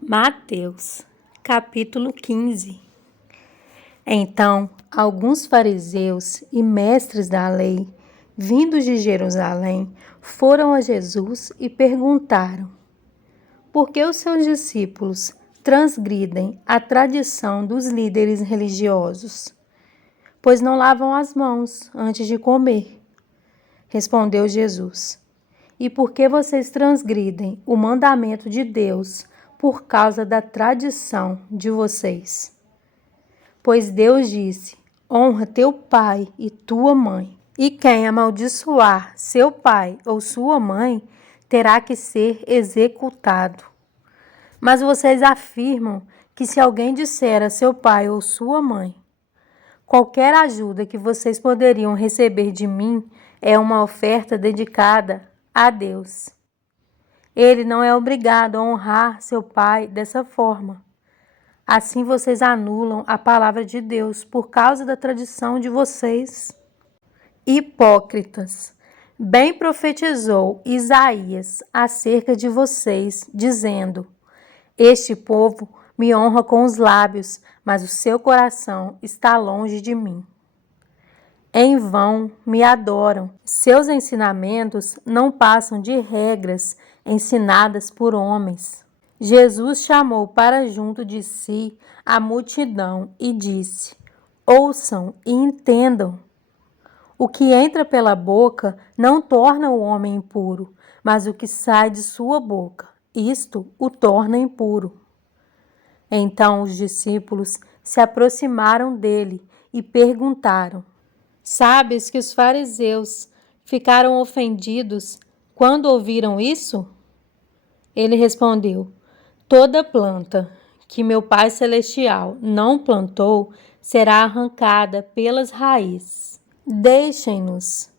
Mateus, capítulo 15. Então, alguns fariseus e mestres da lei, vindos de Jerusalém, foram a Jesus e perguntaram: por que os seus discípulos transgridem a tradição dos líderes religiosos, pois não lavam as mãos antes de comer? Respondeu Jesus: e por que vocês transgridem o mandamento de Deus por causa da tradição de vocês? Pois Deus disse: honra teu pai e tua mãe. E quem amaldiçoar seu pai ou sua mãe terá que ser executado. Mas vocês afirmam que se alguém disser a seu pai ou sua mãe: qualquer ajuda que vocês poderiam receber de mim é uma oferta dedicada a Deus. Ele não é obrigado a honrar seu pai dessa forma. Assim vocês anulam a palavra de Deus por causa da tradição de vocês. Hipócritas, bem profetizou Isaías acerca de vocês, dizendo: este povo me honra com os lábios, mas o seu coração está longe de mim. Em vão me adoram. Seus ensinamentos não passam de regras ensinadas por homens. Jesus chamou para junto de si a multidão e disse: ouçam e entendam. O que entra pela boca não torna o homem impuro, mas o que sai de sua boca, isto o torna impuro. Então os discípulos se aproximaram dele e perguntaram: sabes que os fariseus ficaram ofendidos quando ouviram isso? Ele respondeu: toda planta que meu Pai Celestial não plantou será arrancada pelas raízes. Deixem-nos.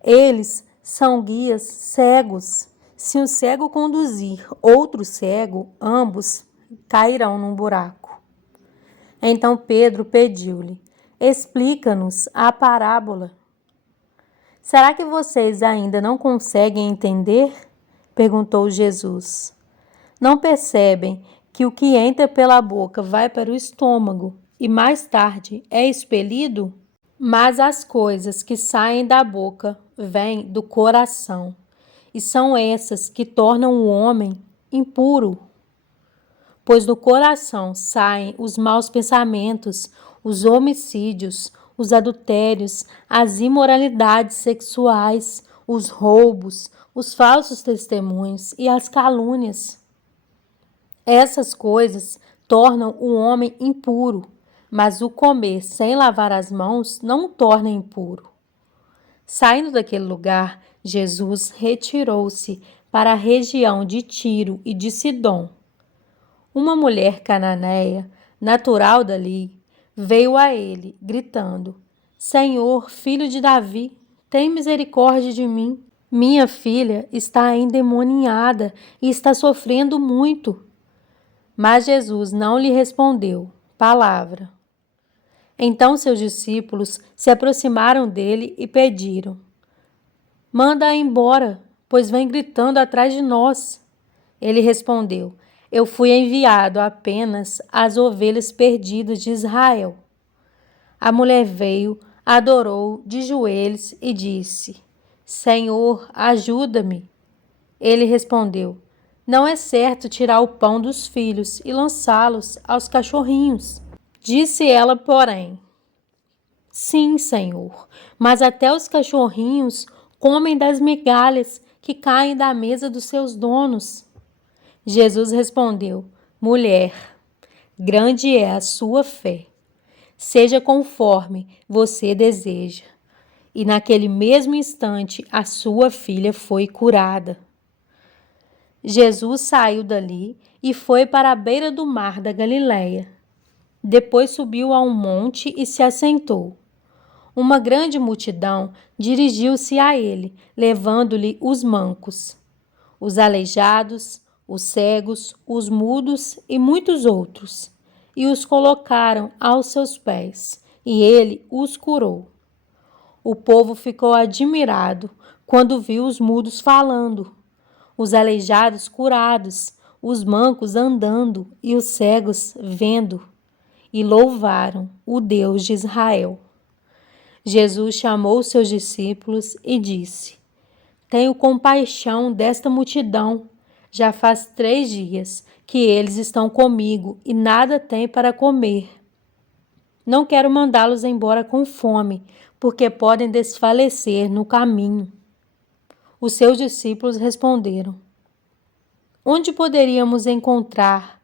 Eles são guias cegos. Se um cego conduzir outro cego, ambos cairão num buraco. Então Pedro pediu-lhe: explica-nos a parábola. Será que vocês ainda não conseguem entender? Perguntou Jesus. Não percebem que o que entra pela boca vai para o estômago e mais tarde é expelido? Mas as coisas que saem da boca vêm do coração, e são essas que tornam o homem impuro. Pois do coração saem os maus pensamentos, os homicídios, os adultérios, as imoralidades sexuais, os roubos, os falsos testemunhos e as calúnias. Essas coisas tornam o homem impuro, mas o comer sem lavar as mãos não o torna impuro. Saindo daquele lugar, Jesus retirou-se para a região de Tiro e de Sidom. Uma mulher cananeia, natural dali, veio a ele, gritando: Senhor, filho de Davi, tem misericórdia de mim. Minha filha está endemoniada e está sofrendo muito. Mas Jesus não lhe respondeu palavra. Então seus discípulos se aproximaram dele e pediram: manda-a embora, pois vem gritando atrás de nós. Ele respondeu: eu fui enviado apenas às ovelhas perdidas de Israel. A mulher veio, adorou de joelhos e disse: Senhor, ajuda-me. Ele respondeu: não é certo tirar o pão dos filhos e lançá-los aos cachorrinhos. Disse ela, porém: sim, Senhor, mas até os cachorrinhos comem das migalhas que caem da mesa dos seus donos. Jesus respondeu: mulher, grande é a sua fé. Seja conforme você deseja. E naquele mesmo instante a sua filha foi curada. Jesus saiu dali e foi para a beira do mar da Galileia. Depois subiu a um monte e se assentou. Uma grande multidão dirigiu-se a ele, levando-lhe os mancos, os aleijados, os cegos, os mudos e muitos outros, e os colocaram aos seus pés, e ele os curou. O povo ficou admirado quando viu os mudos falando, os aleijados curados, os mancos andando e os cegos vendo, e louvaram o Deus de Israel. Jesus chamou seus discípulos e disse: Tenho compaixão desta multidão. Já faz 3 dias que eles estão comigo e nada têm para comer. Não quero mandá-los embora com fome, porque podem desfalecer no caminho. Os seus discípulos responderam: Onde poderíamos encontrar,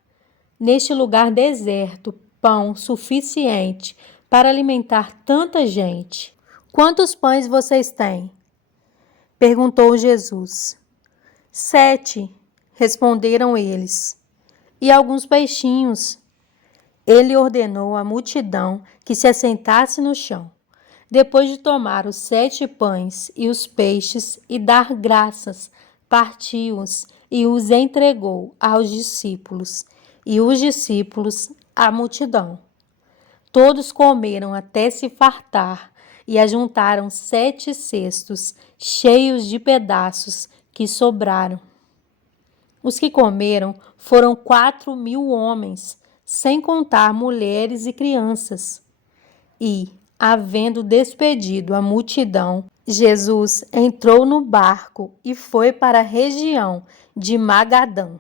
neste lugar deserto, pão suficiente para alimentar tanta gente? Quantos pães vocês têm? Perguntou Jesus. 7, responderam eles, e alguns peixinhos. Ele ordenou à multidão que se assentasse no chão. Depois de tomar os 7 pães e os peixes e dar graças, partiu-os e os entregou aos discípulos, e os discípulos à multidão. Todos comeram até se fartar e ajuntaram 7 cestos cheios de pedaços que sobraram. Os que comeram foram 4.000 homens, sem contar mulheres e crianças. E, havendo despedido a multidão, Jesus entrou no barco e foi para a região de Magadã.